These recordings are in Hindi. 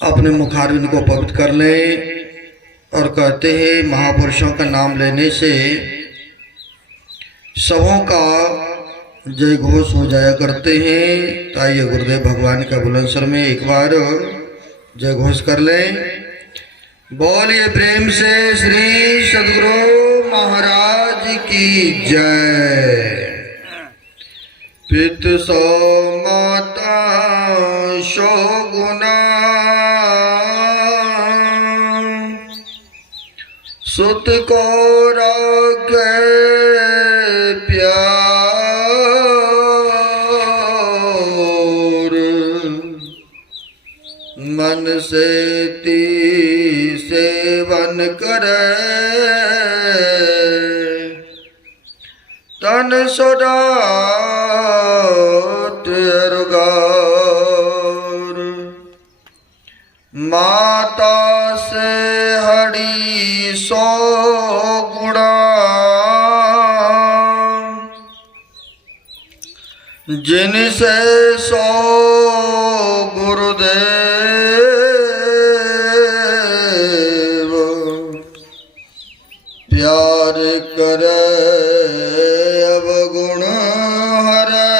अपने मुखारविंद को पवित्र कर लें और कहते हैं महापुरुषों का नाम लेने से सबों का जय घोष हो जाया करते हैं। तो आइए गुरुदेव भगवान का बुलंद स्वर में एक बार जय घोष कर लें। बोलिए प्रेम से श्री सद्गुरु महाराज की जय। पित सो माता सो गुना सुत को राखे प्यार मन से ती सेवन करे तन सदा माता से हरि सो गुणा जिनसे सो गुरुदेव प्यार करे अवगुण हरे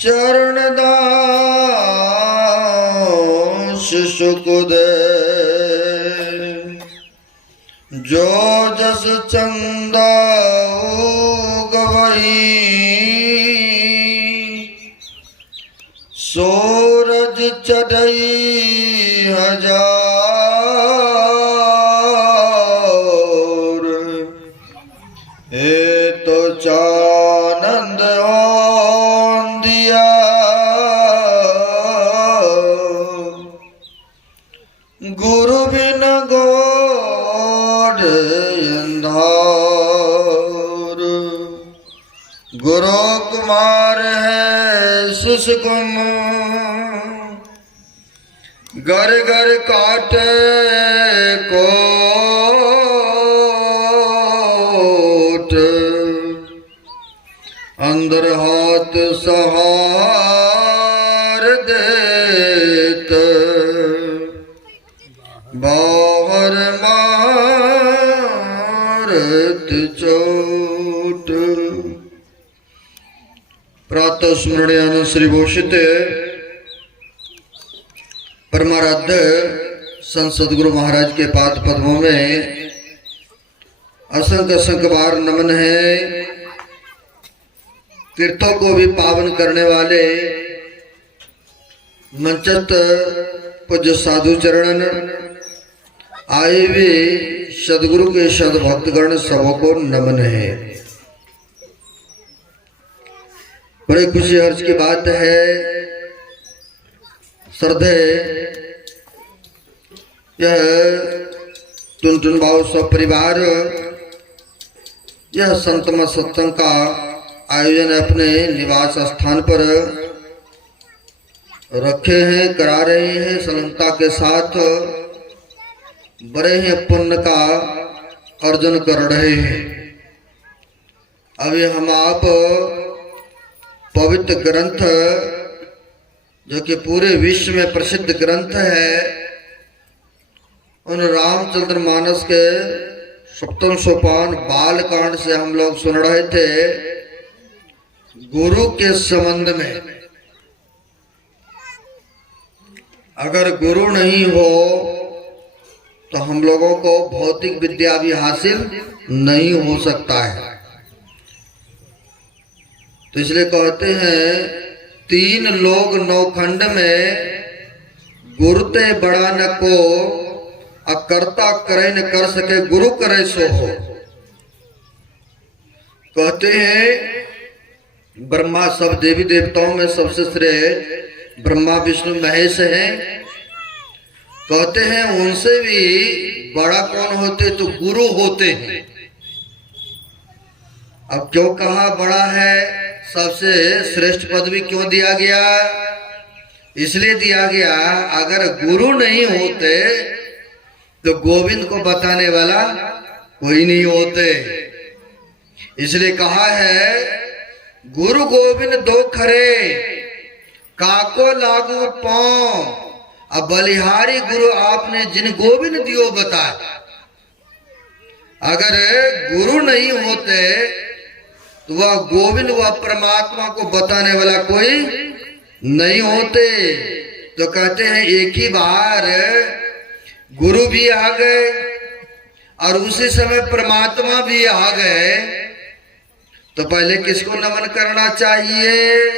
चरण सुख दे जो जस चंदा गवई सूरज चढ़ई हजार हे तो चानंद हो दिया गुरु बिन गोड अंधार गुरु कुमार है सुसुकुम घर घर काटे कोट अंदर हाथ सहार देत बाहर मारत चोट। प्रातः स्मरणीय श्री भूषित परमाराध्य संत सद्गुरु महाराज के पाद पद्मों में असंख्य असंख्य बार नमन है। तीर्थों को भी पावन करने वाले मंचस्थ पूज्य साधु चरणन आए हुए सदगुरु के सद भक्तगण सबों को नमन है। बड़े खुशी हर्ष की बात है श्रद्धे यह टुनटुन बाबू सब परिवार यह संतम सत्संग का आयोजन अपने निवास स्थान पर रखे हैं, करा रहे हैं सलंता के साथ। बड़े ही पुण्य का अर्जन कर रहे हैं। अभी हम आप पवित्र ग्रंथ जो कि पूरे विश्व में प्रसिद्ध ग्रंथ है उन रामचंद्र मानस के सप्तम सोपान बाल कांड से हम लोग सुन रहे थे गुरु के संबंध में। अगर गुरु नहीं हो तो हम लोगों को भौतिक विद्या भी हासिल नहीं हो सकता है। तो इसलिए कहते हैं तीन लोग नौखंड में गुरुते बड़ा न को अकर्ता करे न कर सके गुरु करे सो हो। कहते हैं ब्रह्मा सब देवी देवताओं में सबसे श्रेष्ठ ब्रह्मा विष्णु महेश हैं। कहते हैं उनसे भी बड़ा कौन होते तो गुरु होते हैं। अब क्यों कहा बड़ा है, सबसे श्रेष्ठ पदवी क्यों दिया गया? इसलिए दिया गया अगर गुरु नहीं होते तो गोविंद को बताने वाला कोई नहीं होते। इसलिए कहा है गुरु गोविंद दो खरे काको लागू पांव। अब बलिहारी गुरु आपने जिन गोविंद दियो बताए। अगर गुरु नहीं होते तो वह गोविंद व परमात्मा को बताने वाला कोई नहीं होते। तो कहते हैं एक ही बार गुरु भी आ गए और उसी समय परमात्मा भी आ गए, तो पहले किसको नमन करना चाहिए?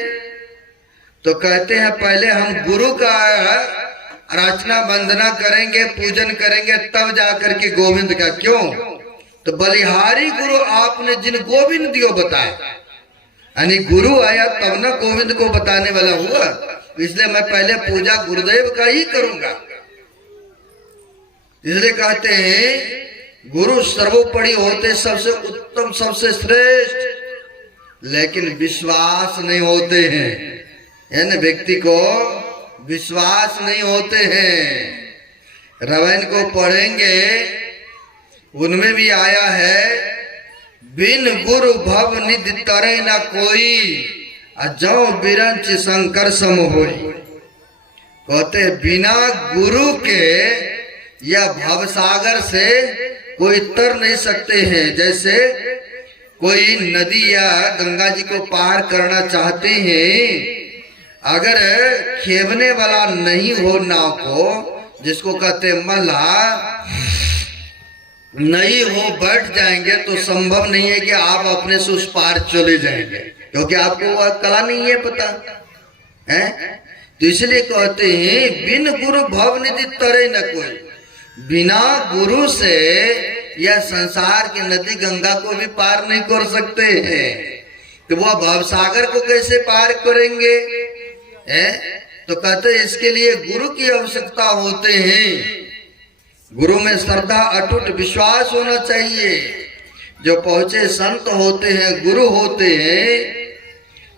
तो कहते हैं पहले हम गुरु का अर्चना वंदना करेंगे, पूजन करेंगे, तब जाकर के गोविंद का। क्यों? तो बलिहारी गुरु आपने जिन गोविंद दियो बताए, यानी गुरु आया तब ना गोविंद को बताने वाला हुआ। इसलिए मैं पहले पूजा गुरुदेव का ही करूंगा। इसलिए कहते हैं गुरु सर्वोपरि होते, सबसे उत्तम, सबसे श्रेष्ठ, लेकिन विश्वास नहीं होते हैं। यानी व्यक्ति को विश्वास नहीं होते हैं। रामायण को पढ़ेंगे, उनमें भी आया है, बिन गुरु भव निधि तरे न कोई, अजौ बिरंच शंकर सम होई। कहते बिना गुरु के या भवसागर से कोई तर नहीं सकते हैं। जैसे कोई नदी या गंगा जी को पार करना चाहते हैं, अगर खेवने वाला नहीं हो नाव को, जिसको कहते मल्लाह, नहीं हो बैठ जाएंगे तो संभव नहीं है कि आप अपने से उस पार चले जाएंगे, क्योंकि आपको वह कला नहीं है, पता है। तो इसलिए कहते हैं बिन गुरु भव निधि तरे न कोई। बिना गुरु से यह संसार की नदी गंगा को भी पार नहीं कर सकते हैं। तो वह भवसागर को कैसे पार करेंगे? तो कहते हैं इसके लिए गुरु की आवश्यकता होते हैं। गुरु में श्रद्धा, अटूट विश्वास होना चाहिए। जो पहुंचे संत होते हैं, गुरु होते हैं,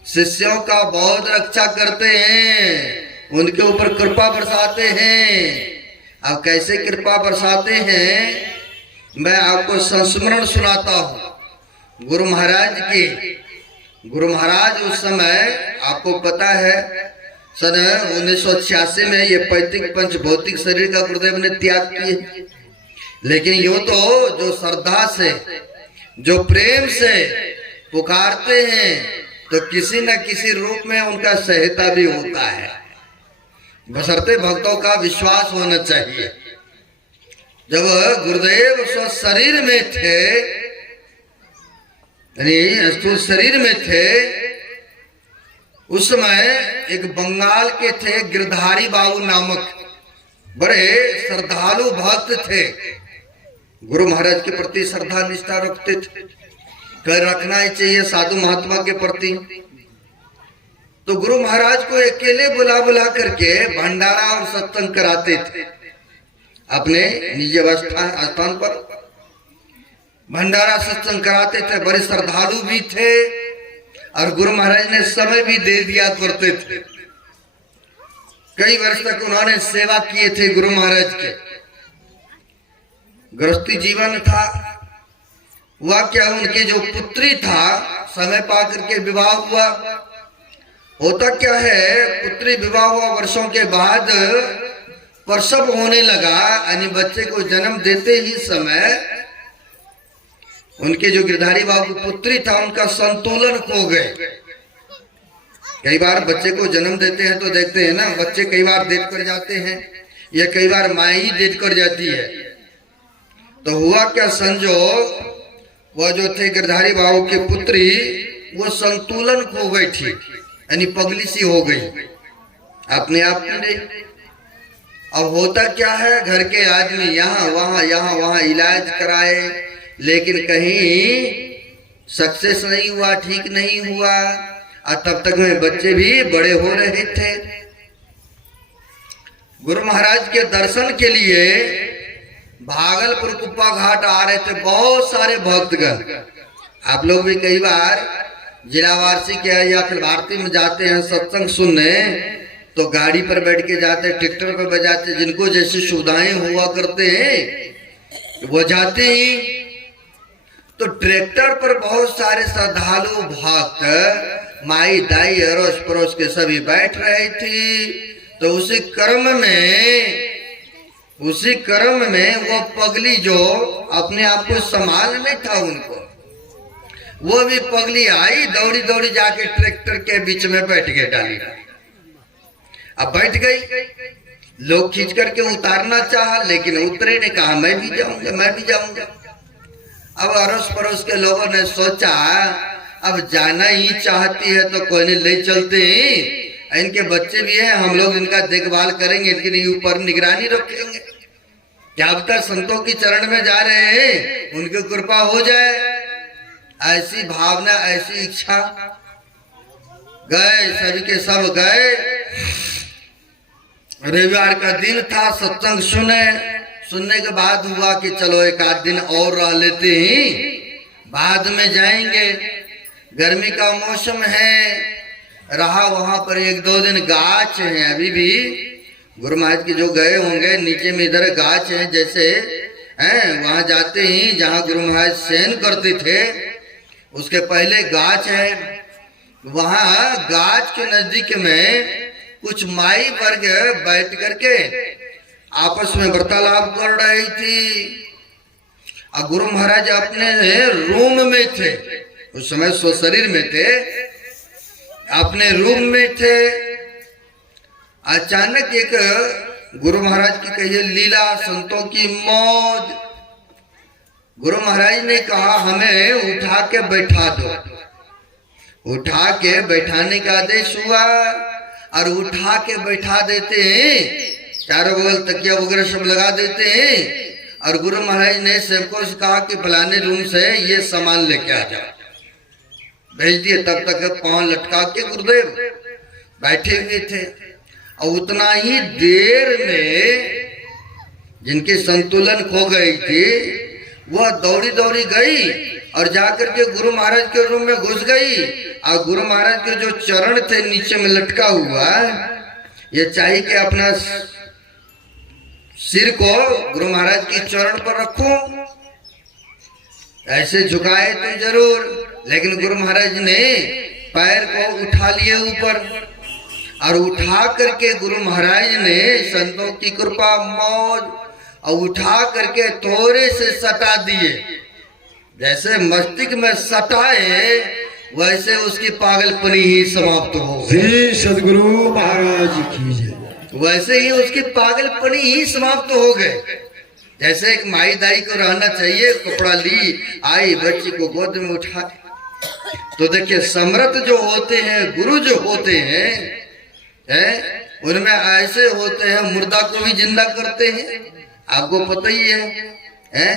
शिष्यों का बहुत रक्षा करते हैं, उनके ऊपर कृपा बरसाते हैं। अब कैसे कृपा बरसाते हैं, मैं आपको संस्मरण सुनाता हूँ गुरु महाराज की। गुरु महाराज उस समय आपको पता है सन 1986 में ये पैतृक पंच भौतिक शरीर का गुरुदेव ने त्याग किए। लेकिन यो तो जो श्रद्धा से, जो प्रेम से पुकारते हैं, तो किसी न किसी रूप में उनका सहायता भी होता है। बशर्ते भक्तों का विश्वास होना चाहिए। जब गुरुदेव स्व शरीर में थे, यानी स्थूल शरीर में थे, उस समय एक बंगाल के थे गिरधारी बाबू नामक, बड़े श्रद्धालु भक्त थे। गुरु महाराज के प्रति श्रद्धा निष्ठा रखते थे। कर रखना ही चाहिए साधु महात्मा के प्रति। तो गुरु महाराज को अकेले बुला बुला करके भंडारा और सत्संग कराते थे। अपने निज स्थान पर भंडारा सत्संग कराते थे। बड़े श्रद्धालु भी थे और गुरु महाराज ने समय भी दे दिया करते थे। कई वर्ष तक उन्होंने सेवा किए थे गुरु महाराज के। गृहस्थी जीवन था। हुआ क्या, उनकी जो पुत्री था, समय पा करके विवाह हुआ। होता क्या है, पुत्री विवाह हुआ, वर्षों के बाद प्रसव होने लगा, यानी बच्चे को जन्म देते ही समय उनके जो गिरधारी बाबू की पुत्री था, उनका संतुलन खो गए। कई बार बच्चे को जन्म देते हैं तो देखते हैं ना, बच्चे कई बार देख कर जाते हैं या कई बार माँ ही देख कर जाती है। तो हुआ क्या संजोग, वह जो थे गिरधारी बाबू की पुत्री, वो संतुलन खो गई थी, यानी पगली सी हो गई अपने आप में। अब होता क्या है, घर के आदमी यहाँ वहां इलाज कराए, लेकिन कहीं सक्सेस नहीं हुआ, ठीक नहीं हुआ, और तब तक में बच्चे भी बड़े हो रहे थे। गुरु महाराज के दर्शन के लिए भागलपुर कुप्पा घाट आ रहे थे बहुत सारे भक्तगण। आप लोग भी कई बार जिला वार्षिक या फिर भारती में जाते हैं सत्संग सुनने, तो गाड़ी पर बैठ के जाते, ट्रैक्टर पर बजाते, जिनको जैसी सुविधाएं हुआ करते हैं वो जाते ही। तो ट्रैक्टर पर बहुत सारे श्रद्धालु भक्त माई दाई अड़ोस पड़ोस के सभी बैठ रही थी। तो उसी क्रम में वो पगली जो अपने आप को संभाल नहीं था उनको, वो भी पगली आई, दौड़ी दौड़ी जाके ट्रैक्टर के बीच में बैठ गए डाली। अब बैठ गई, लोग खींच करके उतारना चाहा लेकिन उतरे ने कहा मैं भी जाऊंगा। अब अड़ोस पड़ोस के लोगों ने सोचा अब जाना ही चाहती है तो कोई नहीं ले चलते हैं, इनके बच्चे भी हैं, हम लोग इनका देखभाल करेंगे, इनके ऊपर निगरानी रखेंगे, क्या अब तक संतों की चरण में जा रहे हैं, उनकी कृपा हो जाए। ऐसी भावना, ऐसी इच्छा, गए, सभी के सब गए। रविवार का दिन था, सत्संग सुनने के बाद हुआ कि चलो एक आध दिन और रह लेते हैं, बाद में जाएंगे, गर्मी का मौसम है। रहा वहां पर एक दो दिन, गाछ है अभी भी, गुरु महाराज के जो गए होंगे नीचे में इधर गाछ है जैसे हैं, वहां जाते ही जहां गुरु महाराज शयन करते थे उसके पहले गाछ है, वहां गाछ के नजदीक में कुछ माई वर्ग बैठ करके आपस में वार्तालाप कर रही थी। और गुरु महाराज अपने रूम में थे, उस समय स्वशरीर में थे, अपने रूम में थे। अचानक एक गुरु महाराज की कहिए लीला, संतों की मौज। गुरु महाराज ने कहा हमें उठा के बैठा दो, उठा के बैठाने का आदेश हुआ और उठा के बैठा देते हैं, चारों बगल तकिया वगैरह सब लगा देते हैं। और गुरु महाराज ने सबको कहा कि फलाने रूम से ये सामान लेके आ जाओ, भेज दिए। तब तक पांव लटका के गुरुदेव बैठे हुए थे। और उतना ही देर में जिनकी संतुलन खो गई थी वह दौड़ी दौड़ी गई और जाकर के गुरु महाराज के रूम में घुस गई। और गुरु महाराज के जो चरण थे नीचे में लटका हुआ, ये चाहिए कि अपना सिर को गुरु महाराज के चरण पर रखूं, ऐसे झुकाए तो जरूर, लेकिन गुरु महाराज ने पैर को उठा लिए ऊपर और उठा करके गुरु महाराज ने संतों की कृपा मौज और उठा करके थोड़े से सटा दिए। जैसे मस्तिष्क में सटाए वैसे उसकी पागलपनी ही समाप्त हो गई। सदगुरु महाराज की जय। वैसे ही उसकी पागलपनी ही समाप्त हो गए। जैसे एक माई दाई को रहना चाहिए, कपड़ा ली आई, बच्ची को गोद में उठा। तो देखिए समर्थ जो होते हैं, गुरु जो होते हैं, उनमें ऐसे होते हैं, मुर्दा को भी जिंदा करते हैं, आपको पता ही है।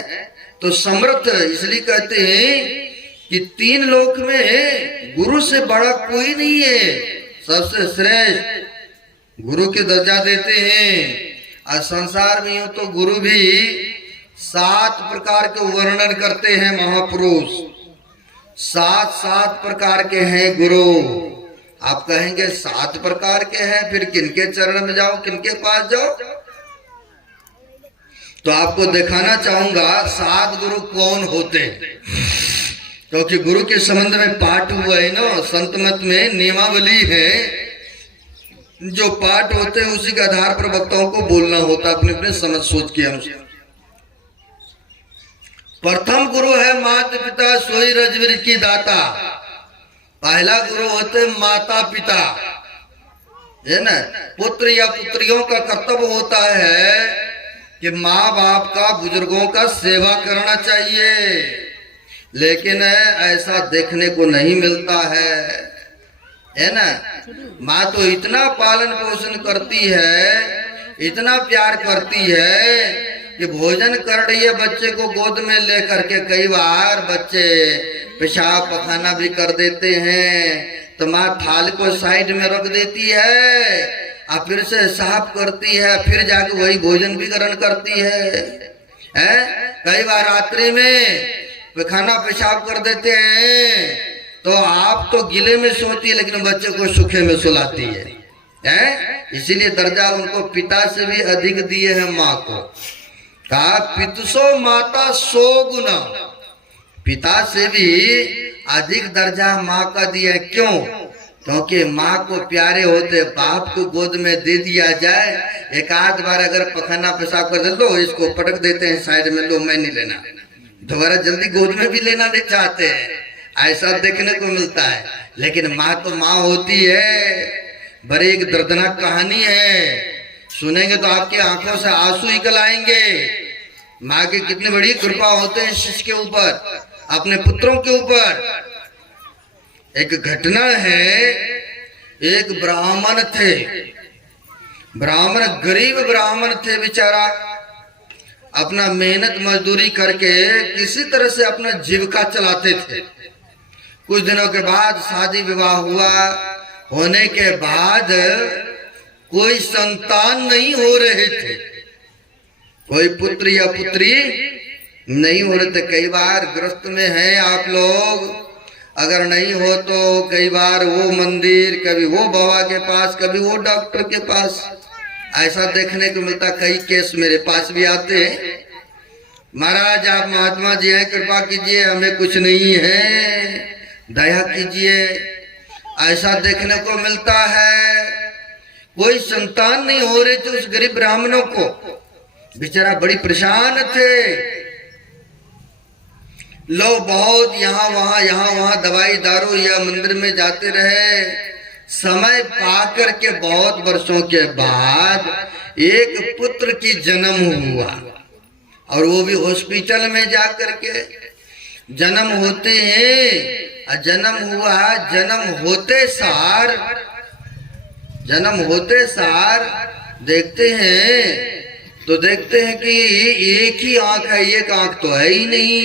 तो समर्थ इसलिए कहते हैं कि तीन लोक में गुरु से बड़ा कोई नहीं है, सबसे श्रेष्ठ गुरु के दर्जा देते हैं। और संसार में यूं तो गुरु भी 7 प्रकार के वर्णन करते हैं महापुरुष, 7 प्रकार के हैं गुरु। आप कहेंगे 7 प्रकार के हैं, फिर किनके चरण में जाओ, किनके पास जाओ? तो आपको दिखाना चाहूंगा 7 गुरु कौन होते हैं, क्योंकि गुरु के संबंध में पाठ हुआ है ना, संत मत में नियमावली है, जो पाठ होते हैं उसी के आधार पर वक्ताओं को बोलना होता है अपने अपने समझ सोच के अनुसार। प्रथम गुरु है माता पिता सोई रजवीर की दाता। पहला गुरु होते माता पिता, है ना। पुत्र या पुत्रियों का कर्तव्य होता है कि माँ बाप का, बुजुर्गों का सेवा करना चाहिए, लेकिन ऐसा देखने को नहीं मिलता है ना। माँ तो इतना पालन पोषण करती है, इतना प्यार करती है कि भोजन कर रही है, बच्चे को गोद में लेकर के कई बार बच्चे पेशाब पखाना भी कर देते हैं, तो माँ थाल को साइड में रख देती है और फिर से साफ करती है, फिर जाके वही भोजन भी ग्रहण करती है। कई बार रात्रि में खाना पेशाब कर देते हैं, तो आप तो गिले में सोती है लेकिन बच्चे को सूखे में सुलाती है। इसीलिए दर्जा उनको पिता से भी अधिक दिए हैं माँ को। कहा पितसो माता 100 गुना, पिता से भी अधिक दर्जा माँ का दिया। क्यों? क्योंकि माँ को प्यारे होते बाप को गोद में दे दिया जाए, एक आध बार अगर पखाना पेशाब कर दे तो इसको पटक देते हैं साइड में, लो मैं नहीं लेना, दोबारा जल्दी गोद में भी लेना नहीं चाहते हैं, ऐसा देखने को मिलता है। लेकिन माँ तो माँ होती है। बड़ी एक दर्दनाक कहानी है, सुनेंगे तो आपकी आंखों से आंसू निकल आएंगे। माँ की कितनी बड़ी कृपा होते हैं शिष्य के ऊपर, अपने पुत्रों के ऊपर। एक घटना है, एक ब्राह्मण थे, ब्राह्मण गरीब ब्राह्मण थे बेचारा, अपना मेहनत मजदूरी करके किसी तरह से अपना जीविका चलाते थे। कुछ दिनों के बाद शादी विवाह हुआ, होने के बाद कोई संतान नहीं हो रहे थे, कोई पुत्र या पुत्री नहीं हो रहे थे। कई बार ग्रस्त में है आप लोग, अगर नहीं हो तो कई बार वो मंदिर, कभी वो बाबा के पास, कभी वो डॉक्टर के पास, ऐसा देखने को मिलता। कई केस मेरे पास भी आते हैं, महाराज आप महात्मा जी हैं, कृपा कीजिए, हमें कुछ नहीं है, दया कीजिए, ऐसा देखने को मिलता है। कोई संतान नहीं हो रही थी उस गरीब ब्राह्मणों को, बेचारा बड़ी परेशान थे। लोग बहुत यहाँ वहां दवाई दारू या मंदिर में जाते रहे। समय पाकर के बहुत वर्षों के बाद एक पुत्र की जन्म हुआ, और वो भी हॉस्पिटल में जाकर के जन्म होते हैं। जन्म हुआ, जन्म होते सार देखते हैं तो देखते हैं कि एक ही आंख है, एक आंख तो है ही नहीं,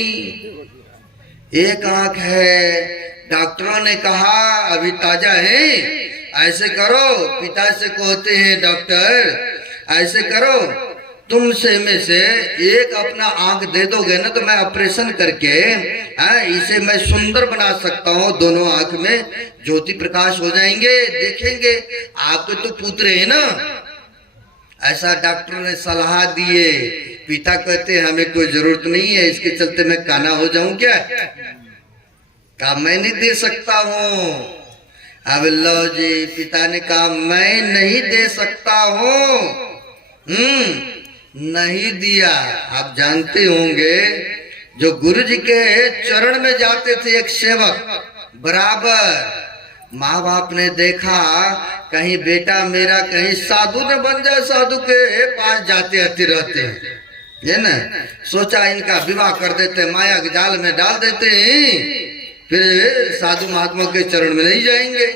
एक आंख है। डॉक्टरों ने कहा अभी ताजा है, ऐसे करो, पिता से कहते हैं डॉक्टर ऐसे करो, तुमसे में से एक अपना आंख दे दोगे ना तो मैं ऑपरेशन करके इसे मैं सुंदर बना सकता हूँ, दोनों आंख में ज्योति प्रकाश हो जाएंगे, देखेंगे। आपके तो पुत्र है ना, ऐसा डॉक्टर ने सलाह दिए। पिता कहते हमें कोई जरूरत नहीं है, इसके चलते मैं काना हो जाऊं क्या? कहा मैं नहीं दे सकता हूँ। अब लो जी, पिता ने कहा मैं नहीं दे सकता हूँ। नहीं दिया। आप जानते होंगे जो गुरु जी के चरण में जाते थे एक सेवक बराबर, माँ बाप ने देखा कहीं बेटा मेरा कहीं साधु न बन जाए, साधु के पास जाते आते रहते हैं, है ना। सोचा इनका विवाह कर देते, माया के जाल में डाल देते हैं, फिर साधु महात्मा के चरण में नहीं जाएंगे।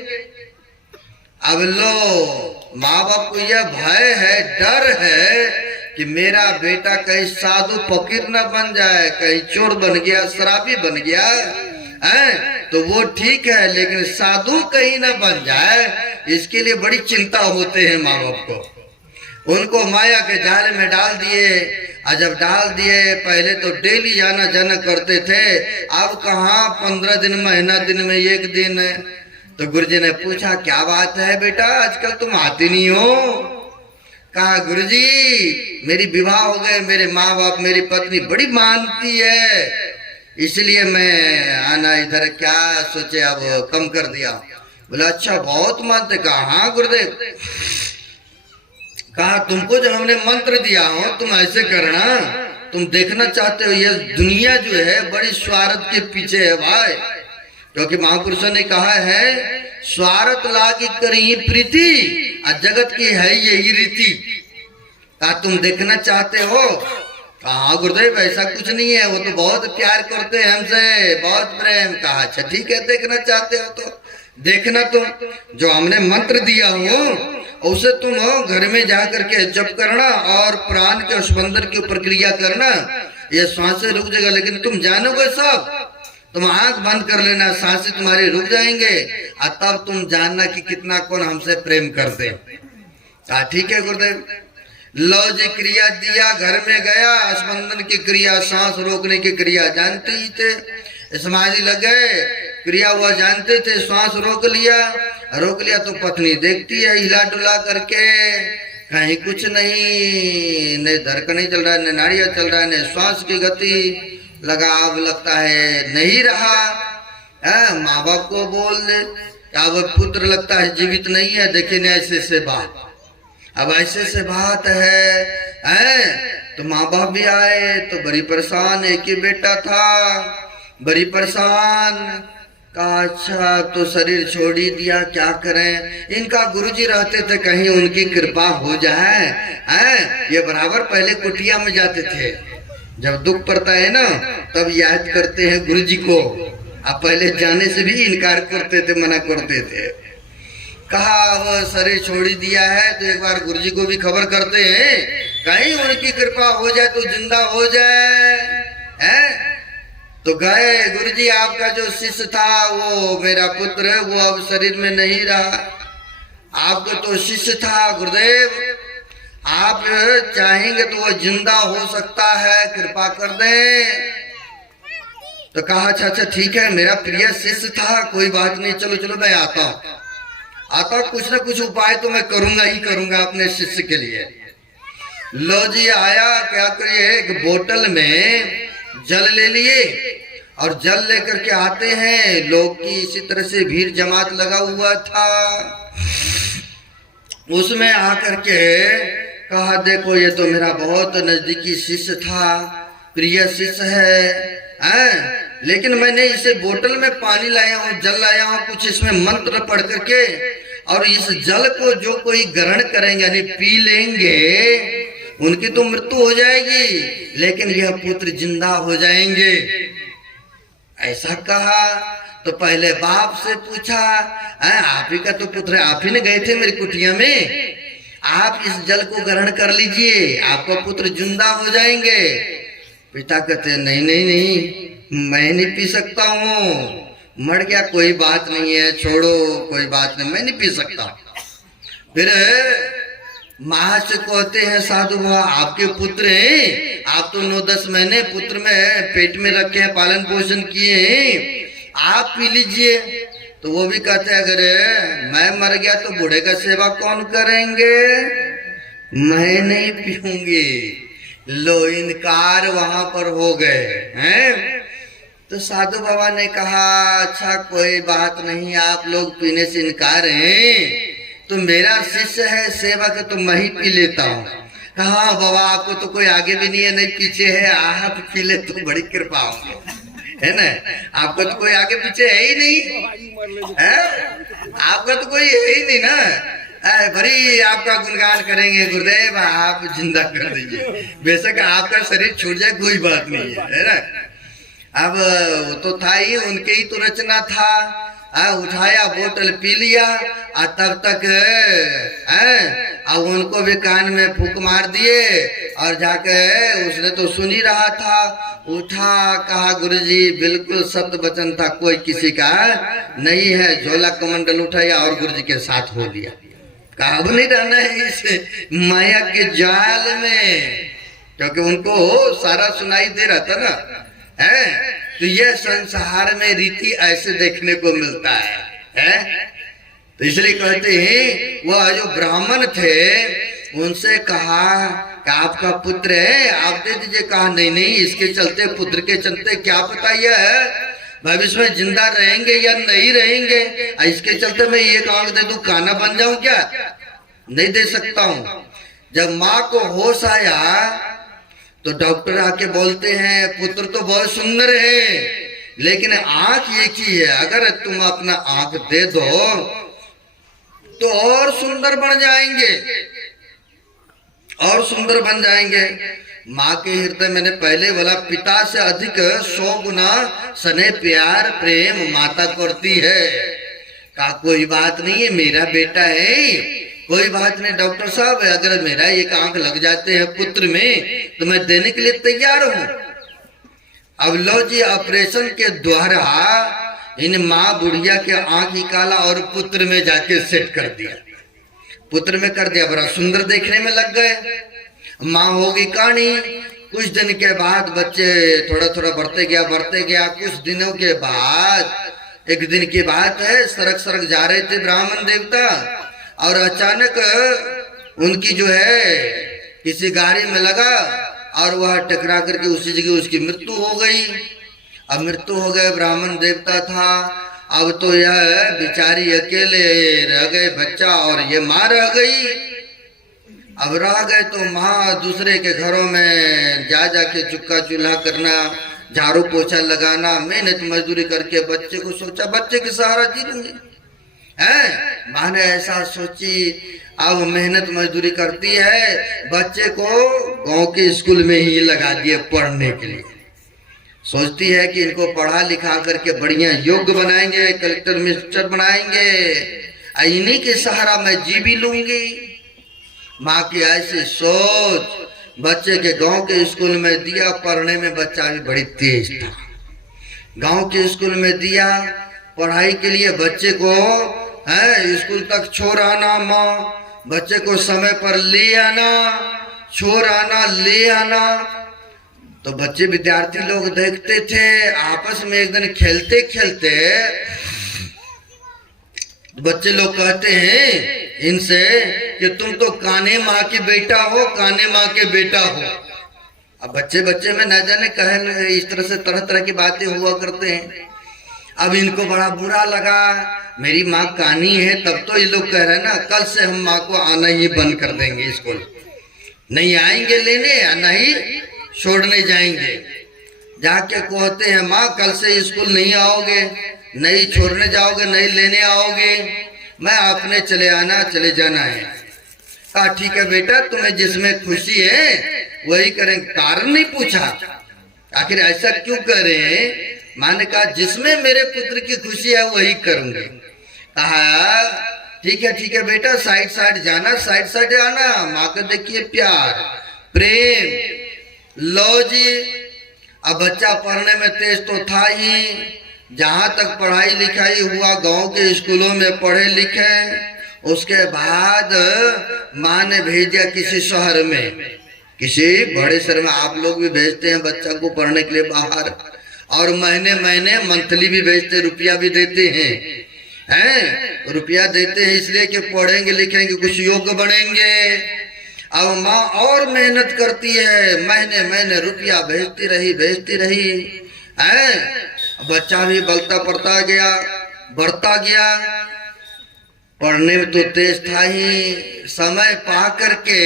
अब लो, माँ बाप को यह भय है, डर है कि मेरा बेटा कहीं साधु फकीर न बन जाए, कहीं चोर बन गया, शराबी बन गया है तो वो ठीक है, लेकिन साधु कहीं न बन जाए, इसके लिए बड़ी चिंता होते हैं माँ बाप को। उनको माया के जाल में डाल दिए। और जब डाल दिए, पहले तो डेली जाना जाना करते थे, अब कहाँ 15 दिन, महीना दिन में एक दिन। तो गुरुजी ने पूछा क्या बात है बेटा, आजकल तुम आते नहीं हो? कहा गुरुजी मेरी विवाह हो गए, मेरे माँ बाप, मेरी पत्नी बड़ी मानती है, इसलिए मैं आना इधर, क्या सोचे अब कम कर दिया। बोला अच्छा बहुत मानते? कहा हाँ गुरुदेव। कहा तुमको जब हमने मंत्र दिया हो तुम ऐसे करना, तुम देखना चाहते हो ये दुनिया जो है बड़ी स्वार्थ के पीछे है भाई, क्योंकि महापुरुषों ने कहा है स्वार्थ लागी करी प्रीति, और जगत की है यही रीति। कहा तुम देखना चाहते हो? कहा गुरुदेव ऐसा कुछ नहीं है, वो तो बहुत प्यार करते हैं हमसे, बहुत प्रेम। कहा अच्छा ठीक है, देखना चाहते हो तो देखना, तुम जो हमने मंत्र दिया हो उसे तुम घर में जा करके जप करना और प्राण के स्पंदन की प्रक्रिया करना, ये सांसें रुक जाएगा, लेकिन तुम जानोगे सब। तुम आंख बंद कर लेना, सांसें तुम्हारी रुक जाएंगे, और तब तुम जानना कि कितना कौन हमसे प्रेम करते। कहा ठीक है गुरुदेव। लो जी क्रिया दिया, घर में गया, स्पंदन की क्रिया, सांस रोकने की क्रिया जानते ही थे, समाधि लग गए, क्रिया हुआ जानते थे, श्वास रोक लिया तो पत्नी देखती है हिला डुला करके, कहीं कुछ नहीं, न धड़कन नहीं चल रहा है, न नाड़ियां चल रहा है, न श्वास की गति लगा, अब लगता है नहीं रहा। माँ बाप को बोल दे, अब पुत्र लगता है जीवित नहीं है, देखे नहीं ऐसे से बात। अब ऐसे से बात है तो माँ बाप भी आए तो बड़ी परेशान, एक ही बेटा था, बड़ी परेशान। कहा अच्छा तो शरीर छोड़ ही दिया, क्या करें। इनका गुरुजी रहते थे, कहीं उनकी कृपा हो जाए। ये बराबर पहले कुटिया में जाते थे, जब दुख पड़ता है ना तब याद करते हैं गुरुजी को। अब पहले जाने से भी इनकार करते थे, मना करते थे। कहा अब शरीर छोड़ ही दिया है तो एक बार गुरुजी को भी खबर करते हैं, कहीं उनकी कृपा हो जाए तो जिंदा हो जाए। तो गए, गुरुजी आपका जो शिष्य था वो मेरा पुत्र, वो अब शरीर में नहीं रहा। आपका तो शिष्य था गुरुदेव, आप चाहेंगे तो वो जिंदा हो सकता है, कृपा कर दें। तो कहा अच्छा अच्छा ठीक है, मेरा प्रिय शिष्य था, कोई बात नहीं, चलो चलो मैं आता हूँ, कुछ ना कुछ उपाय तो मैं करूंगा ही करूंगा अपने शिष्य के लिए। लो जी आया, क्या करिए, एक बोतल में जल ले लिए और जल लेकर के आते हैं। लोग की इसी तरह से भीड़ जमात लगा हुआ था, उसमें आकर के कहा देखो ये तो मेरा बहुत नजदीकी शिष्य था, प्रिय शिष्य है, लेकिन मैंने इसे बोतल में पानी लाया हूँ, जल लाया हूँ, कुछ इसमें मंत्र पढ़ करके, और इस जल को जो कोई ग्रहण करेंगे यानी पी लेंगे उनकी तो मृत्यु हो जाएगी, लेकिन यह पुत्र जिंदा हो जाएंगे। ऐसा कहा तो पहले बाप से पूछा, आप ही का तो पुत्र है, आप ही ने गए थे मेरी कुटिया में, आप इस जल को ग्रहण कर लीजिए, आपका पुत्र जिंदा हो जाएंगे। पिता कहते नहीं नहीं नहीं, मैं नहीं पी सकता हूँ, मर गया कोई बात नहीं है, छोड़ो कोई बात नहीं, मैं नहीं पी सकता। फिर माँ से कहते हैं साधु बाबा आपके पुत्र हैं, आप तो 9-10 महीने पुत्र में पेट में रखे हैं, पालन पोषण किए हैं, आप पी लीजिए। तो वो भी कहते हैं अगर मैं मर गया तो बूढ़े का सेवा कौन करेंगे, मैं नहीं पीऊंगी। लो इनकार वहां पर हो गए हैं। तो साधु बाबा ने कहा अच्छा कोई बात नहीं, आप लोग पीने से इनकार हैं तो मेरा शिष्य है सेवा का तो मैं ही पी लेता हूँ। कहा बाबा आपको तो कोई आगे भी नहीं है नहीं पीछे है, आप पी ले तो बड़ी कृपा होगी, है ना। आपको तो कोई आगे पीछे है ही नहीं है, आपका तो कोई है ही नहीं ना, बड़ी आपका गुणगान करेंगे गुरुदेव, आप जिंदा कर दीजिए, बेशक आपका शरीर छूट जाए कोई बात नहीं है ना। अब वो तो था ही, उनके ही तो रचना था, उठाया बोतल पी लिया, और तब तक अब उनको भी कान में फूंक मार दिए, और जाके उसने तो सुन ही रहा था, उठा कहा गुरुजी बिल्कुल सत्य वचन था, कोई किसी का नहीं है, झोला कमंडल उठाया और गुरुजी के साथ हो लिया। कहा अब नहीं रहना है इस माया के जाल में, क्योंकि उनको सारा सुनाई दे रहा था ना, है। तो यह संसार में रीति ऐसे देखने को मिलता है? तो इसलिए कहते हैं वह जो ब्राह्मण थे उनसे कहा कि आपका पुत्र है, आप दे दीजिए। कहा नहीं नहीं, इसके चलते पुत्र के चलते क्या पता यह भविष्य में जिंदा रहेंगे या नहीं रहेंगे, इसके चलते मैं एक आंख दे दूं काना बन जाऊं क्या, नहीं दे सकता हूं। जब माँ को होश आया तो डॉक्टर आके बोलते हैं पुत्र तो बहुत सुंदर है लेकिन आंख एक ही है, अगर तुम अपना आंख दे दो तो और सुंदर बन जाएंगे, और सुंदर बन जाएंगे। माँ के हृदय मैंने पहले वाला पिता से अधिक 100 गुना स्नेह प्यार प्रेम माता करती है। कहा कोई बात नहीं है, मेरा बेटा है, कोई बात नहीं डॉक्टर साहब, अगर मेरा एक आंख लग जाते हैं पुत्र में तो मैं देने के लिए तैयार हूं। अब लो जी ऑपरेशन के द्वारा इन माँ बुढ़िया के आंख निकाला और पुत्र में जाके सेट कर दिया, पुत्र में कर दिया, बड़ा सुंदर देखने में लग गए। माँ होगी कहानी, कुछ दिन के बाद बच्चे थोड़ा थोड़ा बढ़ते गया। कुछ दिनों के बाद एक दिन की बात है, सड़क सड़क जा रहे थे ब्राह्मण देवता और अचानक उनकी जो है किसी गाड़ी में लगा और वह टकरा करके उसी जगह उसकी मृत्यु हो गई। अब मृत्यु हो गए, ब्राह्मण देवता था अब तो यह बेचारी अकेले रह गए बच्चा और ये माँ रह गई। अब रह गए तो माँ दूसरे के घरों में जा जाके चुक्का चूल्हा करना, झाड़ू पोछा लगाना, मेहनत मजदूरी करके बच्चे को सोचा बच्चे के सहारा जी लूंगी है। माँ ने ऐसा सोची, अब मेहनत मजदूरी करती है, बच्चे को गांव के स्कूल में ही लगा दिए पढ़ने के लिए। सोचती है कि इनको पढ़ा लिखा करके बढ़िया योग्य बनाएंगे, कलेक्टर मिनिस्टर बनाएंगे, इन्हीं के सहारा मैं जी भी लूंगी। माँ की ऐसी सोच, बच्चे के गांव के स्कूल में दिया। पढ़ने में बच्चा भी बड़ी तेज था। गांव के स्कूल में दिया पढ़ाई के लिए। बच्चे को है स्कूल तक छोड़ आना, माँ बच्चे को समय पर ले आना, छोड़ आना, ले आना। तो बच्चे विद्यार्थी लोग देखते थे, आपस में एक दिन खेलते खेलते बच्चे लोग कहते हैं इनसे कि तुम तो काने माँ के बेटा हो, काने माँ के बेटा हो। अब बच्चे बच्चे में न जाने कहे इस तरह से तरह तरह की बातें हुआ करते हैं। अब इनको बड़ा बुरा लगा, मेरी माँ कानी है, तब तो ये लोग कह रहे हैं ना कल से हम माँ को आना ही बंद कर देंगे, स्कूल नहीं आएंगे लेने या नहीं छोड़ने जाएंगे। जाके कहते हैं माँ कल से स्कूल नहीं आओगे, नहीं छोड़ने जाओगे, नहीं लेने आओगे, मैं अपने चले आना चले जाना है। कहा ठीक है बेटा, तुम्हें जिसमें खुशी है वही करेंगे। कारण नहीं पूछा, आखिर ऐसा क्यों कर रहे हैं। माँ ने कहा जिसमें मेरे पुत्र की खुशी है वही करूंगी। कहा ठीक है बेटा, साइड साइड जाना, साइड साइड आना। माँ को देखिए प्यार प्रेम लो जी। अब बच्चा पढ़ने में तेज तो था ही, जहाँ तक पढ़ाई लिखाई हुआ गांव के स्कूलों में पढ़े लिखे। उसके बाद माँ ने भेज दिया किसी शहर में, किसी बड़े शहर में। आप लोग भी भेजते हैं बच्चा को पढ़ने के लिए बाहर, और महीने महीने मंथली भी भेजते, रुपया भी देते हैं रुपया देते हैं इसलिए कि पढ़ेंगे लिखेंगे कुछ योग्य बनेंगे। अब माँ और मेहनत करती है, महीने महीने रुपया भेजती रही बच्चा भी बलता पड़ता गया, बढ़ता गया। पढ़ने में तो तेज था ही। समय पा करके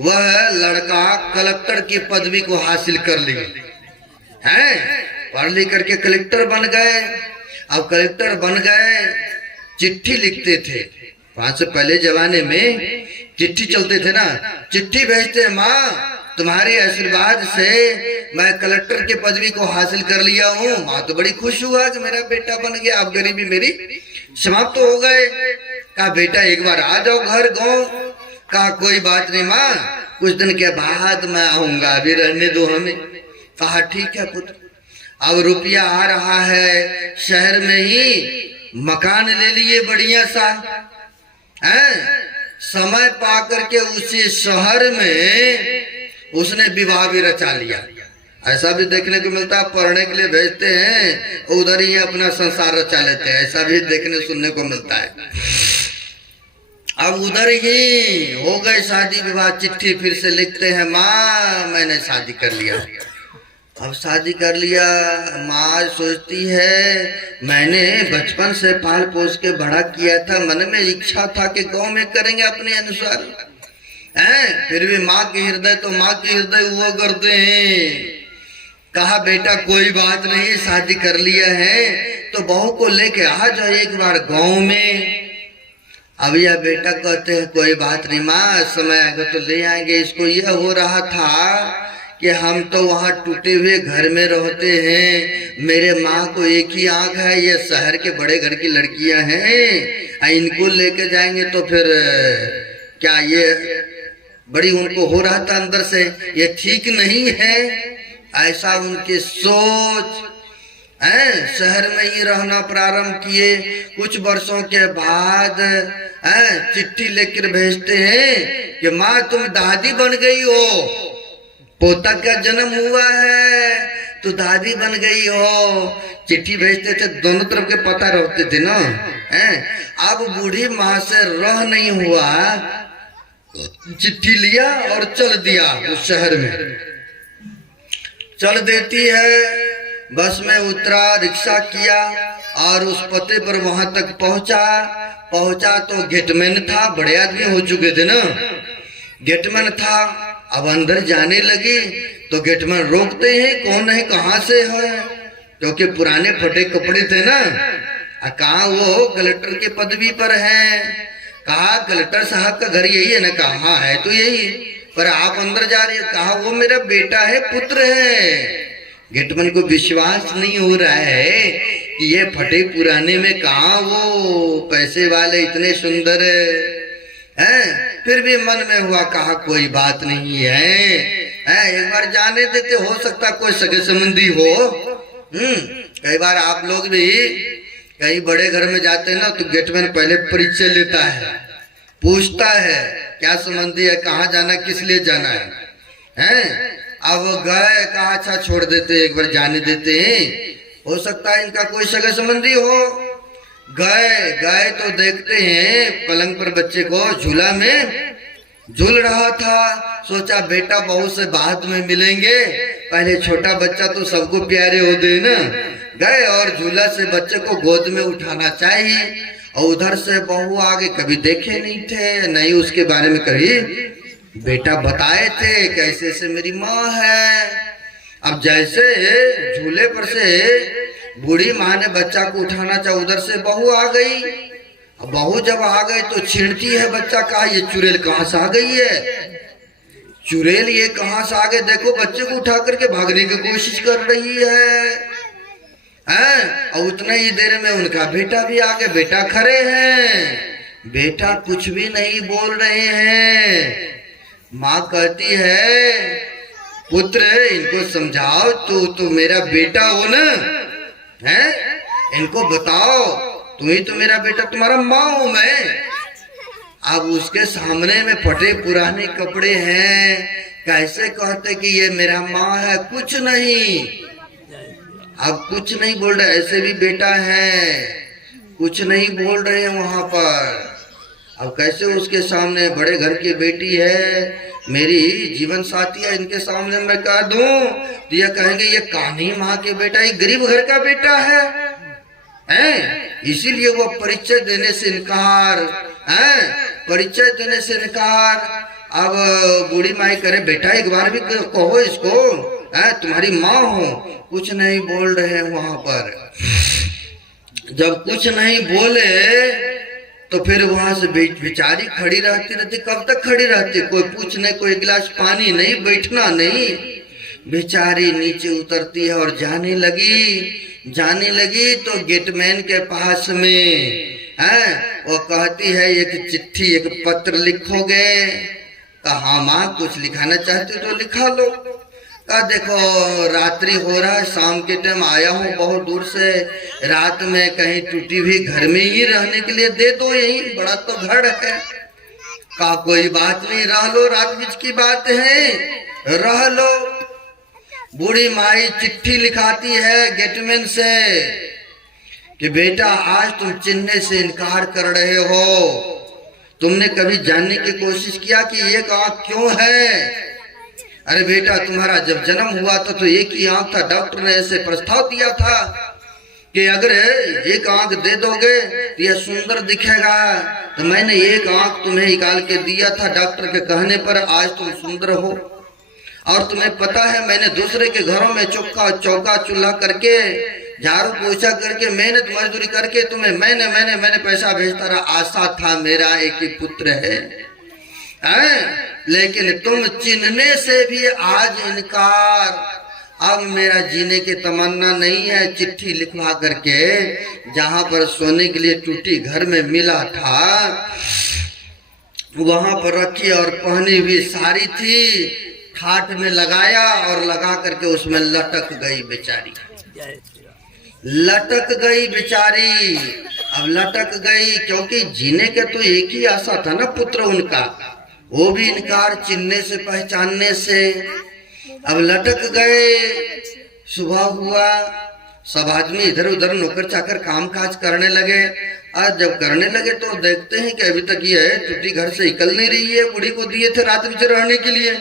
वह लड़का कलेक्टर की पदवी को हासिल कर ली है। पढ़ लिख करके कलेक्टर बन गए। अब कलेक्टर बन गए, चिट्ठी लिखते थे। 5 से पहले जमाने में चिट्ठी चलते थे ना, चिट्ठी भेजते, माँ तुम्हारे आशीर्वाद से मैं कलेक्टर की पदवी को हासिल कर लिया हूँ। माँ तो बड़ी खुश हुआ कि मेरा बेटा बन गया, अब गरीबी मेरी समाप्त हो गए। कहा बेटा एक बार आ जाओ घर गाँव। कहा कोई बात नहीं माँ, कुछ दिन के बाद मैं आऊंगा, अभी रहने दो हमें। कहा ठीक है पुत्र। अब रुपया आ रहा है, शहर में ही मकान ले लिए बढ़िया सा है। समय पा करके उसी शहर में उसने विवाह भी रचा लिया। ऐसा भी देखने को मिलता है, पढ़ने के लिए भेजते हैं उधर ही अपना संसार रचा लेते हैं, ऐसा भी देखने सुनने को मिलता है। अब उधर ही हो गए शादी विवाह। चिट्ठी फिर से लिखते हैं, माँ मैंने शादी कर लिया। अब शादी कर लिया। माँ सोचती है मैंने बचपन से पाल पोस के बड़ा किया था, मन में इच्छा था कि गांव में करेंगे अपने अनुसार हैं। फिर भी माँ के हृदय तो माँ के हृदय हुआ करते हैं। कहा बेटा कोई बात नहीं, शादी कर लिया है तो बहू को लेके आ जाओ एक बार गांव में। अब यह बेटा कहते हैं कोई बात नहीं माँ, समय आएगा तो ले आएंगे। इसको यह हो रहा था कि हम तो वहाँ टूटे हुए घर में रहते हैं, मेरे माँ को एक ही आंख है, ये शहर के बड़े घर की लड़कियां हैं, इनको लेके जाएंगे तो फिर क्या, ये बड़ी उनको हो रहा था अंदर से ये ठीक नहीं है। ऐसा उनकी सोच है। शहर में ही रहना प्रारंभ किए। कुछ वर्षों के बाद चिट्ठी लेकर भेजते हैं कि माँ तुम दादी बन गई हो, पोता का जन्म हुआ है तो दादी बन गई हो। चिट्ठी भेजते थे, दोनों तरफ के पता रहते थे ना हैं। अब बूढ़ी माँ से रह नहीं हुआ, चिट्ठी लिया और चल दिया उस शहर में। चल देती है, बस में उतरा, रिक्शा किया और उस पते पर वहां तक पहुंचा तो गेटमैन था, बड़े आदमी हो चुके थे ना, गेटमैन था। अब अंदर जाने लगी तो गेटमैन रोकते हैं, कौन है, कहाँ से है, क्योंकि पुराने फटे कपड़े थे ना। कहा वो कलेक्टर के पदवी पर है, कहा कलेक्टर साहब का घर यही है ना, कहा हाँ है तो यही, पर आप अंदर जा रही है, कहा वो मेरा बेटा है, पुत्र है। गेटमैन को विश्वास नहीं हो रहा है कि ये फटे पुराने में कहा वो पैसे वाले इतने सुंदर हैं। फिर भी मन में हुआ, कहा कोई बात नहीं है, एक बार जाने देते, हो सकता कोई सगे संबंधी हो। कई बार आप लोग भी कई बड़े घर में जाते हैं ना, तो गेटमैन पहले परिचय लेता है, पूछता है क्या संबंधी है, कहाँ जाना, किस लिए जाना है। अब गए, कहा अच्छा छोड़ देते, एक बार जाने देते हैं, हो सकता है इनका कोई सगे संबंधी हो। गए तो देखते हैं पलंग पर बच्चे को झूला में झूल रहा था। सोचा बेटा बहू से बाद में मिलेंगे, पहले छोटा बच्चा तो सबको प्यारे हो दे ना। गए और झूला से बच्चे को गोद में उठाना चाहिए, और उधर से बहू आगे कभी देखे नहीं थे, नहीं उसके बारे में कभी बेटा बताए थे, कैसे से मेरी माँ है। अब जैसे झूले पर से बूढ़ी माँ ने बच्चा को उठाना चाहा, उधर से बहू आ गई। अब बहू जब आ गई तो छींटती है बच्चा, कहा ये चुड़ैल कहाँ से आ गई है, चुड़ैल ये कहाँ से आ गए, देखो बच्चे को उठा करके भागने की कोशिश कर रही है। और उतने ही देर में उनका बेटा भी आ गया, बेटा खड़े हैं, बेटा कुछ भी नहीं बोल रहे हैं। माँ कहती है पुत्र इनको समझाओ, तू मेरा बेटा हो ना, है इनको बताओ, तुम ही तो मेरा बेटा, तुम्हारा माँ हूं मैं। अब उसके सामने में फटे पुराने कपड़े हैं, कैसे कहते कि ये मेरा माँ है, कुछ नहीं, अब कुछ नहीं बोल रहे, ऐसे भी बेटा है, कुछ नहीं बोल रहे हैं वहां पर। अब कैसे उसके सामने, बड़े घर की बेटी है, मेरी जीवन साथी है, इनके सामने मैं कह दूं तो ये कहेंगे ये कान्ही माँ के बेटा, ये गरीब घर का बेटा है। इसीलिए वो परिचय देने से इनकार, परिचय देने से इनकार। अब बूढ़ी माई करे बेटा एक बार भी कहो इसको, तुम्हारी माँ हो, कुछ नहीं बोल रहे हैं वहां पर। जब कुछ नहीं बोले तो फिर वहां से बेचारी खड़ी रहती, कब तक खड़ी रहती, कोई पूछने, कोई गिलास पानी नहीं, बैठना नहीं। बेचारी नीचे उतरती है और जाने लगी तो गेटमैन के पास में वो कहती है एक चिट्ठी, एक पत्र लिखोगे? कहा माँ कुछ लिखाना चाहते तो लिखा लो। कहा देखो रात्रि हो रहा है, शाम के टाइम आया हूँ बहुत दूर से, रात में कहीं टूटी हुई घर में ही रहने के लिए दे दो, यही बड़ा तो घर है। कहा कोई बात नहीं, रह लो, रात बीच की बात है, रह लो। बूढ़ी माई चिट्ठी लिखाती है गेटमैन से कि बेटा आज तुम चिन्हने से इनकार कर रहे हो, तुमने कभी जानने की कोशिश किया कि ये आँख क्यों है? अरे बेटा तुम्हारा जब जन्म हुआ था तो एक ही आंख था, डॉक्टर ने ऐसे प्रस्ताव दिया था कि अगर एक आंख दे दोगे तो यह सुंदर दिखेगा, तो मैंने एक आंख तुम्हें निकाल के दिया था डॉक्टर के कहने पर, आज तुम सुंदर हो। और तुम्हें पता है मैंने दूसरे के घरों में चौका चूल्हा करके, झाड़ू पोछा करके, मेहनत मजदूरी करके तुम्हें मैंने पैसा भेजता रहा, आशा था मेरा एक ही पुत्र है। लेकिन तुम चिन्हने से भी आज इनकार, अब मेरा जीने की तमन्ना नहीं है। चिट्ठी लिखवा करके जहां पर सोने के लिए टूटी घर में मिला था वहां पर रखी, और पहनी हुई साड़ी थी, खाट में लगाया और लगा करके उसमें लटक गई बेचारी, लटक गई बेचारी। अब लटक गई क्योंकि जीने के तो एक ही आशा था ना पुत्र उनका, वो भी इनकार चिन्हने से पहचानने से। अब लटक गए। सुबह हुआ, सब आदमी इधर उधर नौकर चाकर काम काज करने लगे। आज जब करने लगे तो देखते हैं कि अभी तक ये टूटी घर से निकल नहीं रही है। बूढ़ी को दिए थे रात बीच रहने के लिए,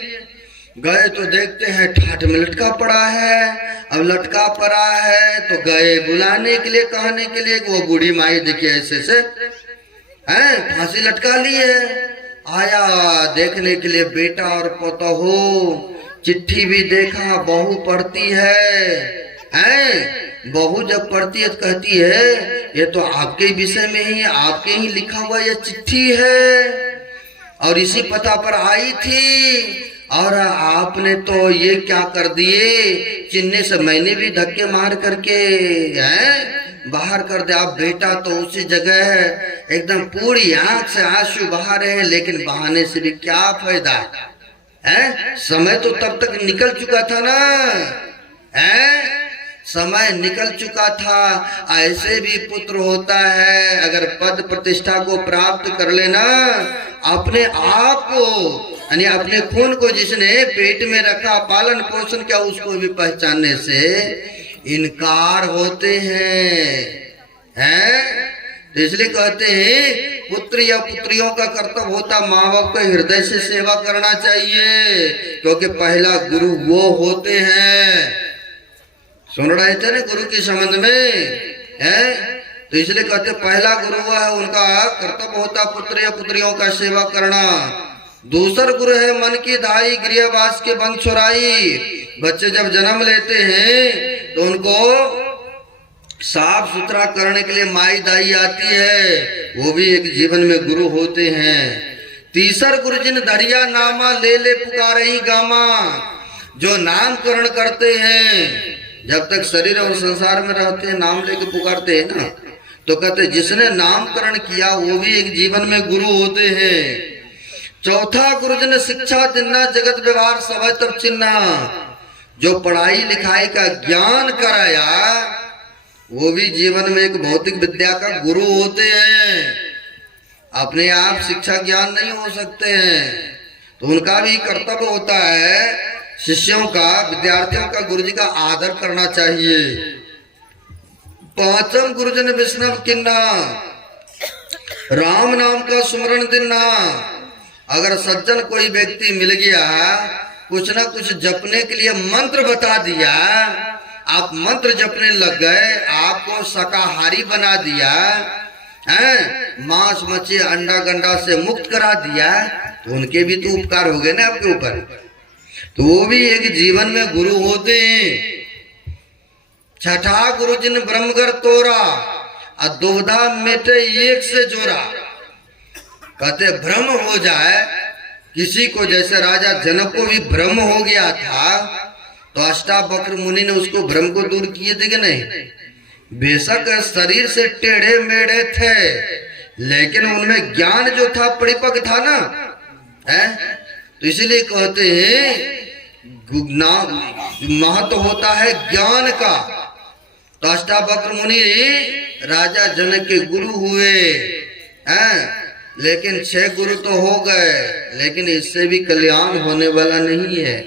गए तो देखते हैं ठाठ में लटका पड़ा है। अब लटका पड़ा है तो गए बुलाने के लिए, कहने के लिए वो बूढ़ी माई देखिए ऐसे से हैं फांसी लटका ली है। आया देखने के लिए बेटा और पोता हो, चिट्ठी भी देखा, बहू पढ़ती है बहू जब पढ़ती है तो कहती है ये तो आपके विषय में ही, आपके ही लिखा हुआ ये चिट्ठी है और इसी पता पर आई थी और आपने तो ये क्या कर दिए, चिन्ने से मैंने भी धक्के मार करके हैं बाहर कर दे। आप बेटा तो उसी जगह है, एकदम पूरी आंख से आंसू बहा रहे हैं, लेकिन बहाने से भी क्या फायदा है, समय तो तब तक निकल चुका था ना है, समय निकल चुका था। ऐसे भी पुत्र होता है, अगर पद प्रतिष्ठा को प्राप्त कर लेना, अपने आप को यानी अपने खून को जिसने पेट में रखा, पालन पोषण किया, उसको भी पहचानने से इनकार होते हैं। तो इसलिए कहते हैं पुत्र या पुत्रियों का कर्तव्य होता माँ बाप का हृदय से सेवा करना चाहिए, क्योंकि पहला गुरु वो होते हैं। सुन रहे थे ना गुरु के संबंध में है, तो इसलिए कहते पहला गुरु है, उनका कर्तव्य होता पुत्र या पुत्रियों का सेवा करना। दूसरा गुरु है मन की दाई, गृहवास के बंद छुड़ाई। बच्चे जब जन्म लेते हैं तो उनको साफ सुथरा करने के लिए माई दाई आती है, वो भी एक जीवन में गुरु होते हैं। तीसर गुरु जिन दरिया नामा ले ले पुकारही गामा, जो नामकरण करते हैं, जब तक शरीर और संसार में रहते हैं नाम लेके पुकारते हैं ना, तो कहते जिसने नामकरण किया वो भी एक जीवन में गुरु होते हैं। चौथा गुरु जिन शिक्षा दिना जगत व्यवहार सब तब चिन्ना, जो पढ़ाई लिखाई का ज्ञान कराया वो भी जीवन में एक भौतिक विद्या का गुरु होते हैं। अपने आप शिक्षा ज्ञान नहीं हो सकते हैं, तो उनका भी कर्तव्य होता है शिष्यों का, विद्यार्थियों का गुरु जी का आदर करना चाहिए। पांचम गुरुजन विष्णव किन्ना, राम नाम का सुमरण दिना। अगर सज्जन कोई व्यक्ति मिल गया, कुछ ना कुछ जपने के लिए मंत्र बता दिया, आप मंत्र जपने लग गए, आपको शाकाहारी बना दिया हैं, मांस मछली अंडा गंडा से मुक्त करा दिया, तो उनके भी तो उपकार हो गए ना आपके ऊपर, तो वो भी एक जीवन में गुरु होते हैं। छठा गुरु जिन ब्रह्मगर तोरा, दुविधा मेटे एक से जोरा। कहते भ्रम हो जाए किसी को, जैसे राजा जनक को भी भ्रम हो गया था, तो अष्टावक्र मुनि ने उसको भ्रम को दूर किए थे कि नहीं। बेशक शरीर से टेढ़े मेढ़े थे, लेकिन उनमें ज्ञान जो था परिपक्व था ना है, तो इसीलिए कहते हैं महत्व होता है ज्ञान का। तो अष्टावक्र मुनि राजा जनक के गुरु हुए हैं, लेकिन 6 गुरु तो हो गए, लेकिन इससे भी कल्याण होने वाला नहीं है।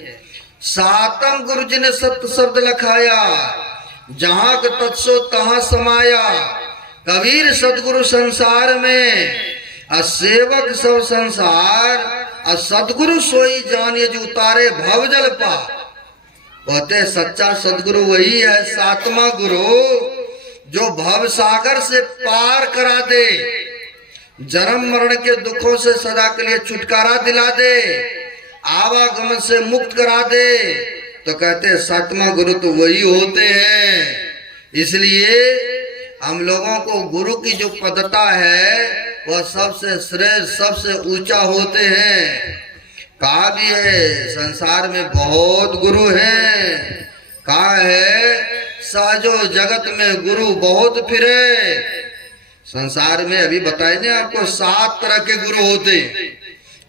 सातम गुरु जी ने सत्य शब्द लखाया, जहां का तत्सो तहां समाया। कबीर सदगुरु संसार में, सेवक सब संसार, सदगुरु सोई जानिए जो उतारे भवजल पा। कहते सच्चा सदगुरु वही है, सातवां गुरु, जो भव सागर से पार करा दे, जन्म मरण के दुखों से सदा के लिए छुटकारा दिला दे, आवागमन से मुक्त करा दे। तो कहते सातवां गुरु तो वही होते हैं। इसलिए हम लोगों को गुरु की जो पदता है वह सबसे श्रेष्ठ, सबसे ऊंचा होते हैं। कहा भी है संसार में बहुत गुरु हैं, कहा है सहजो जगत में गुरु बहुत फिरे। संसार में अभी बताए ना आपको 7 तरह के गुरु होते,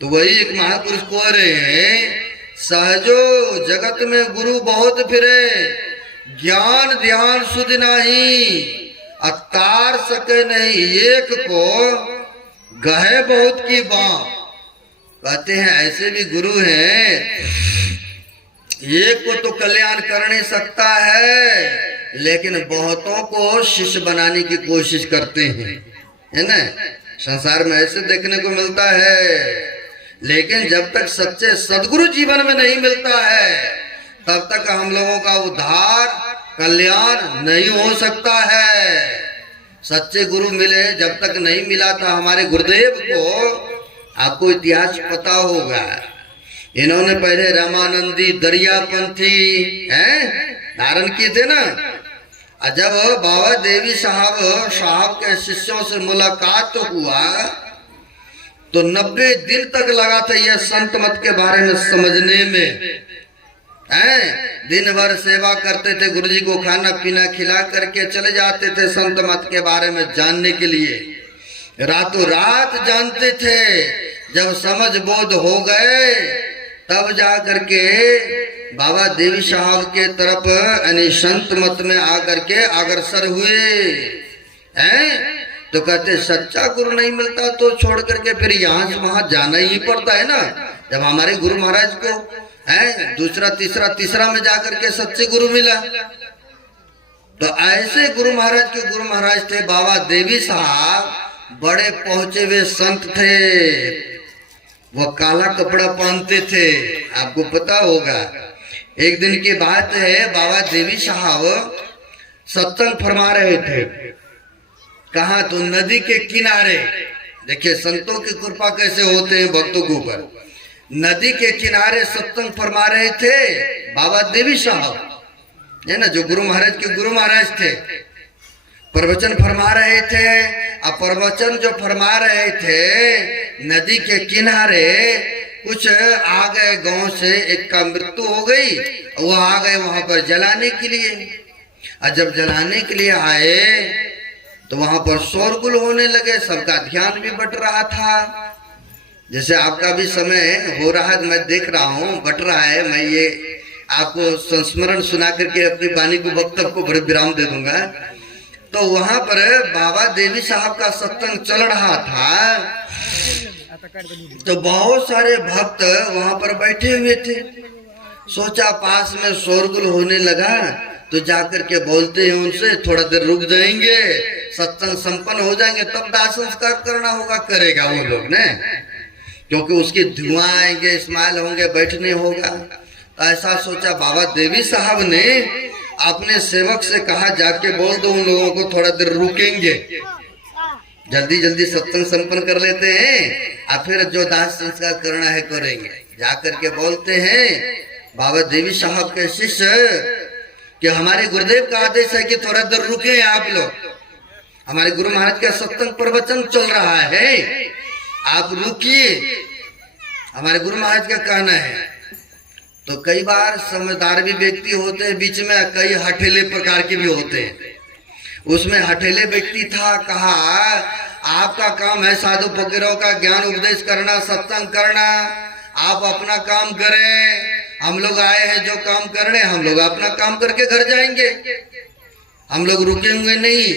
तो वही एक महापुरुष को रहे हैं, सहजो जगत में गुरु बहुत फिरे, ज्ञान ध्यान सुध नहीं, अतार सके नहीं एक को, गहे बहुत की बात। कहते हैं ऐसे भी गुरु हैं, एक को तो कल्याण कर नहीं सकता है, लेकिन बहुतों को शिष्य बनाने की कोशिश करते हैं, है ना। संसार में ऐसे देखने को मिलता है। लेकिन जब तक सच्चे सदगुरु जीवन में नहीं मिलता है, तब तक हम लोगों का उद्धार कल्याण नहीं हो सकता है। सच्चे गुरु मिले, जब तक नहीं मिला था हमारे गुरुदेव को, आपको इतिहास पता होगा, इन्होंने पहले रामानंदी दरियापंथी धारण किए थे ना। और जब बाबा देवी साहब के शिष्यों से मुलाकात हुआ तो 90 दिन तक लगा था यह संत मत के बारे में समझने में। दिन भर सेवा करते थे, गुरुजी को खाना पीना खिला करके चले जाते थे संत मत के बारे में जानने के लिए। रातों रात जानते थे। जब समझ बोध हो गए तब जा करके बाबा देवी साहब के तरफ यानी संत मत में आकर के अग्रसर हुए। तो कहते सच्चा गुरु नहीं मिलता तो छोड़ करके फिर यहाँ से वहां जाना ही पड़ता है ना। जब हमारे गुरु महाराज को दूसरा तीसरा में जाकर के सच्चे गुरु मिला, तो ऐसे गुरु महाराज थे बाबा देवी साहब, बड़े पहुंचे हुए संत थे। वो काला कपड़ा पहनते थे, आपको पता होगा। एक दिन की बात है, बाबा देवी साहब सत्संग फरमा रहे थे। कहा? तो नदी के किनारे। देखिए संतों की कृपा कैसे होते हैं भक्तों के ऊपर। नदी के किनारे सत्संग फरमा रहे थे बाबा देवी साहब, है ना, जो गुरु महाराज थे। प्रवचन फरमा रहे थे। अब प्रवचन जो फरमा रहे थे नदी के किनारे, कुछ आ गए गांव से, एक का मृत्यु हो गई, वो आ गए वहां पर जलाने के लिए। और जब जलाने के लिए आए तो वहां पर शोरगुल होने लगे, सबका ध्यान भी बट रहा था। जैसे आपका भी समय हो रहा है, मैं देख रहा हूँ बट रहा है। मैं ये आपको संस्मरण सुना करके अपनी वाणी को वक्तव्य को बड़े विराम दे दूंगा। तो वहां पर बाबा देवी साहब का सत्संग चल रहा था, तो बहुत सारे भक्त वहां पर बैठे हुए थे। सोचा पास में शोरगुल होने लगा तो जाकर के बोलते हैं उनसे, थोड़ा देर रुक जाएंगे, सत्संग संपन्न हो जाएंगे तब दाह संस्कार करना होगा। करेगा वो लोग ने, क्योंकि उसके धुआं आएंगे, स्माइल होंगे, बैठने होगा। तो ऐसा सोचा बाबा देवी साहब ने अपने सेवक से कहा, जाके बोल दो उन लोगों को थोड़ा देर रुकेंगे, जल्दी सत्संग संपन्न कर लेते हैं और फिर जो दाह संस्कार करना है करेंगे। जाकर के बोलते हैं बाबा देवी साहब के शिष्य कि हमारे गुरुदेव का आदेश है कि थोड़ा देर रुके आप लोग, हमारे गुरु महाराज का सत्संग प्रवचन चल रहा है, आप रुकिए, हमारे गुरु महाराज का कहना है। तो कई बार समझदार भी व्यक्ति होते हैं बीच में, कई हठेले प्रकार के भी होते हैं। उसमें हठेले व्यक्ति था, कहा आपका काम है साधु फकीरों का ज्ञान उपदेश करना, सत्संग करना, आप अपना काम करें, हम लोग आए हैं जो काम करने, हम लोग अपना काम करके घर जाएंगे, हम लोग रुकेंगे नहीं,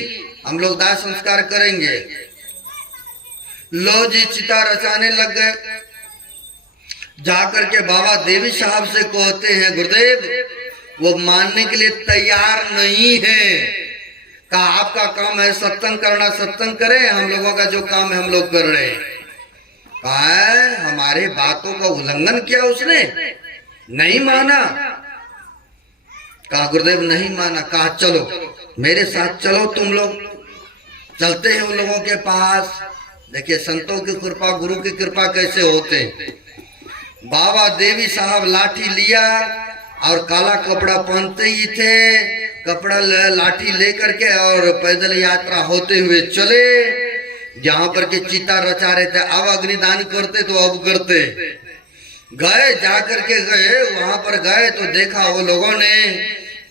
हम लोग दाह संस्कार करेंगे। लो जी चिता रचाने लग गए। जाकर के बाबा देवी साहब से कहते हैं गुरुदेव, वो मानने के लिए तैयार नहीं है। कहा आपका काम है सत्संग करना, सत्संग करें, हम लोगों का जो काम है हम लोग कर रहे हैं। कहा हमारे बातों का उल्लंघन किया उसने, नहीं माना। कहा गुरुदेव नहीं माना। कहा चलो मेरे साथ चलो, तुम लोग। चलते हैं उन लोगों के पास। देखिए संतों की कृपा, गुरु की कृपा कैसे होते हैं। बाबा देवी साहब लाठी लिया और काला कपड़ा पहनते ही थे, कपड़ा लाठी लेकर के और पैदल यात्रा होते हुए चले जहां पर के चिता रचा रहे थे। अब अग्निदान करते तो अब करते गए, जाकर के गए, वहां पर गए तो देखा वो लोगों ने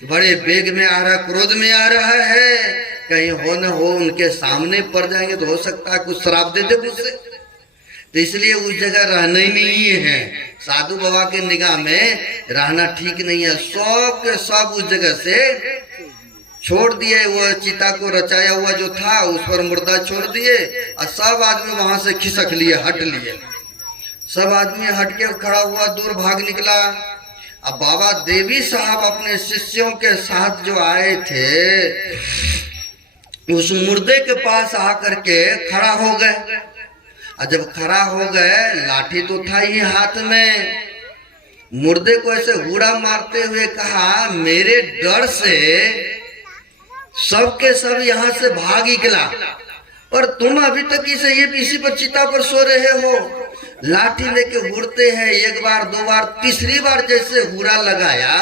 बड़े वेग में आ रहा, क्रोध में आ रहा है, कहीं हो न हो उनके सामने पड़ जाएंगे तो हो सकता है कुछ श्राप दे दे मुझसे। तो इसलिए उस जगह रहना ही नहीं है। साधु बाबा के निगाह में रहना ठीक नहीं है। सब के सब उस जगह से छोड़ दिए, वो चिता को रचाया हुआ जो था उस पर मुर्दा छोड़ दिए और सब आदमी वहां से खिसक लिए, हट लिए। सब आदमी हट के खड़ा हुआ, दूर भाग निकला। अब बाबा देवी साहब अपने शिष्यों के साथ जो आए थे उस मुर्दे के पास आकर के खड़ा हो गए। और जब खड़ा हो गए, लाठी तो था ही हाथ में, मुर्दे को ऐसे हुड़ा मारते हुए कहा, मेरे डर से सबके सब यहाँ से भाग निकला और तुम अभी तक इसी पर चिता पर सो रहे हो। लाठी लेके हुड़ते हैं, एक बार दो बार तीसरी बार जैसे हुड़ा लगाया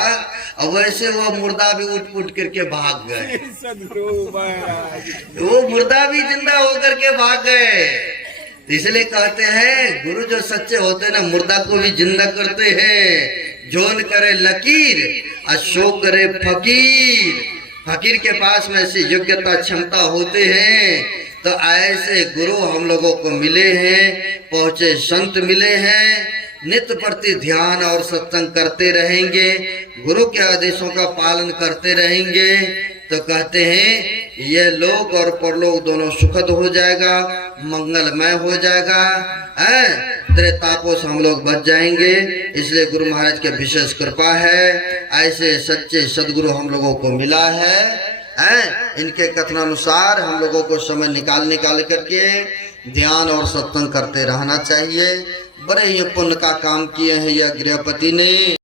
और वैसे वो मुर्दा भी उठ पुट करके भाग गए। वो मुर्दा भी जिंदा होकर के भाग गए। इसलिए कहते हैं गुरु जो सच्चे होते हैं ना, मुर्दा को भी जिंदा करते हैं। जोन करे लकीर अशोक करे फकीर। फकीर के पास में ऐसी योग्यता क्षमता होते हैं। तो ऐसे गुरु हम लोगों को मिले हैं, पहुंचे संत मिले हैं। नित्य प्रति ध्यान और सत्संग करते रहेंगे, गुरु के आदेशों का पालन करते रहेंगे तो कहते हैं ये लोक और परलोक दोनों सुखद हो जाएगा, मंगलमय हो जाएगा। त्रेतापों से हम लोग बच जाएंगे। इसलिए गुरु महाराज की विशेष कृपा है, ऐसे सच्चे सदगुरु हम लोगों को मिला है। इनके कथनानुसार हम लोगों को समय निकाल करके ध्यान और सत्संग करते रहना चाहिए। बड़े ही पुण्य का काम किए हैं यह गृहपति ने।